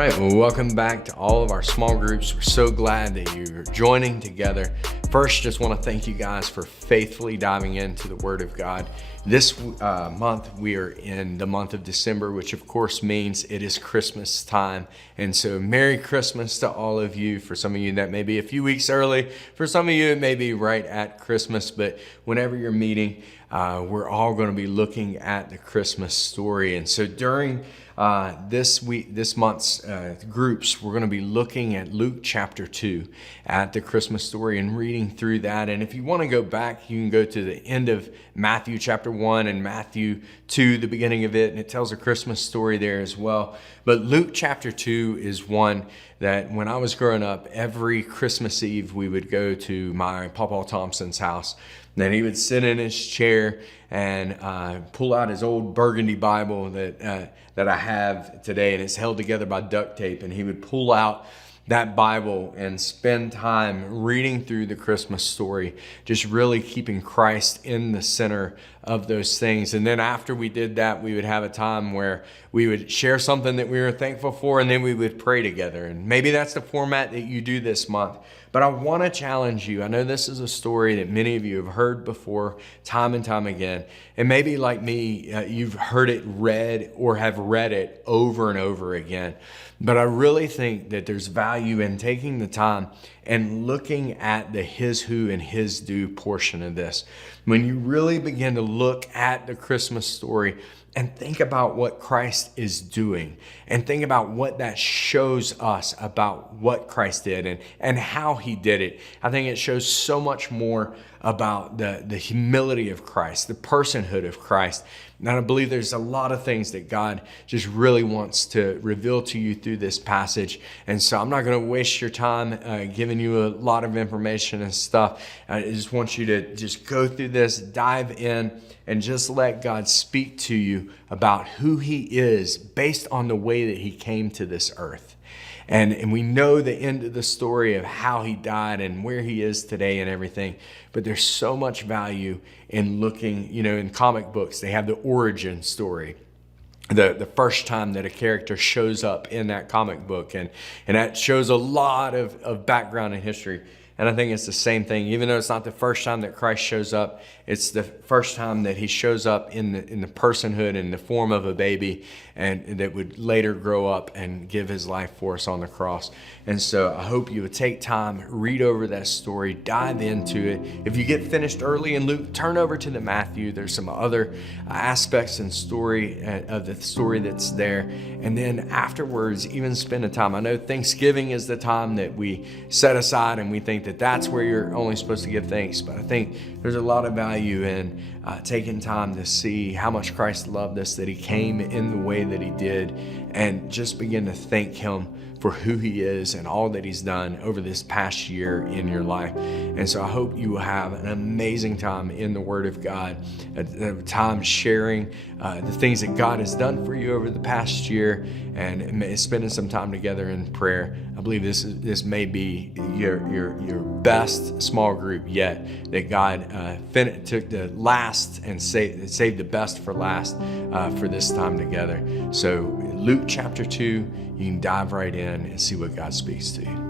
right, well, welcome back to all of our small groups. We're so glad that you're joining together. First, just want to thank you guys for faithfully diving into the Word of God. This month, we are in the month of December, which of course means it is Christmas time. And so Merry Christmas to all of you. For some of you, that may be a few weeks early. For some of you, it may be right at Christmas. But whenever you're meeting, we're all going to be looking at the Christmas story. And so during this month's groups, we're going to be looking at Luke chapter 2 at the Christmas story and reading through that. And if you want to go back, you can go to the end of Matthew chapter 1 and Matthew 2, the beginning of it, and it tells a Christmas story there as well. But Luke chapter 2 is one that when I was growing up, every Christmas Eve we would go to my Papa Thompson's house. Then he would sit in his chair and pull out his old burgundy Bible that I have today, and it's held together by duct tape. And he would pull out that Bible and spend time reading through the Christmas story, just really keeping Christ in the center of those things. And then after we did that, we would have a time where we would share something that we were thankful for, and then we would pray together. And maybe that's the format that you do this month. But I want to challenge you. I know this is a story that many of you have heard before, time and time again. And maybe like me, you've heard it read or have read it over and over again. But I really think that there's value in taking the time and looking at the his who and his due portion of this. When you really begin to look at the Christmas story and think about what Christ is doing and think about what that shows us about what Christ did and how he did it, I think it shows so much more about the humility of Christ, the personhood of Christ. And I believe there's a lot of things that God just really wants to reveal to you through this passage. And so I'm not going to waste your time giving you a lot of information and stuff. I just want you to just go through this, dive in, and just let God speak to you about who he is based on the way that he came to this earth. And we know the end of the story of how he died and where he is today and everything. But there's so much value in looking, in comic books, they have the origin story. The first time that a character shows up in that comic book. And that shows a lot of background and history. And I think it's the same thing. Even though it's not the first time that Christ shows up, it's the first time that he shows up in the personhood in the form of a baby, and that would later grow up and give his life for us on the cross. And so I hope you would take time, read over that story, dive into it. If you get finished early in Luke, turn over to the Matthew. There's some other aspects and story of the story that's there. And then afterwards, even spend the time. I know Thanksgiving is the time that we set aside and we think that that's where you're only supposed to give thanks. But I think there's a lot of value in taking time to see how much Christ loved us, that he came in the way that he did, and just begin to thank him for who he is and all that he's done over this past year in your life. And so I hope you will have an amazing time in the Word of God, a time sharing the things that God has done for you over the past year, and spending some time together in prayer. I believe this may be your best small group yet, that God took the last and saved the best for last for this time together. So Luke chapter 2, you can dive right in and see what God speaks to you.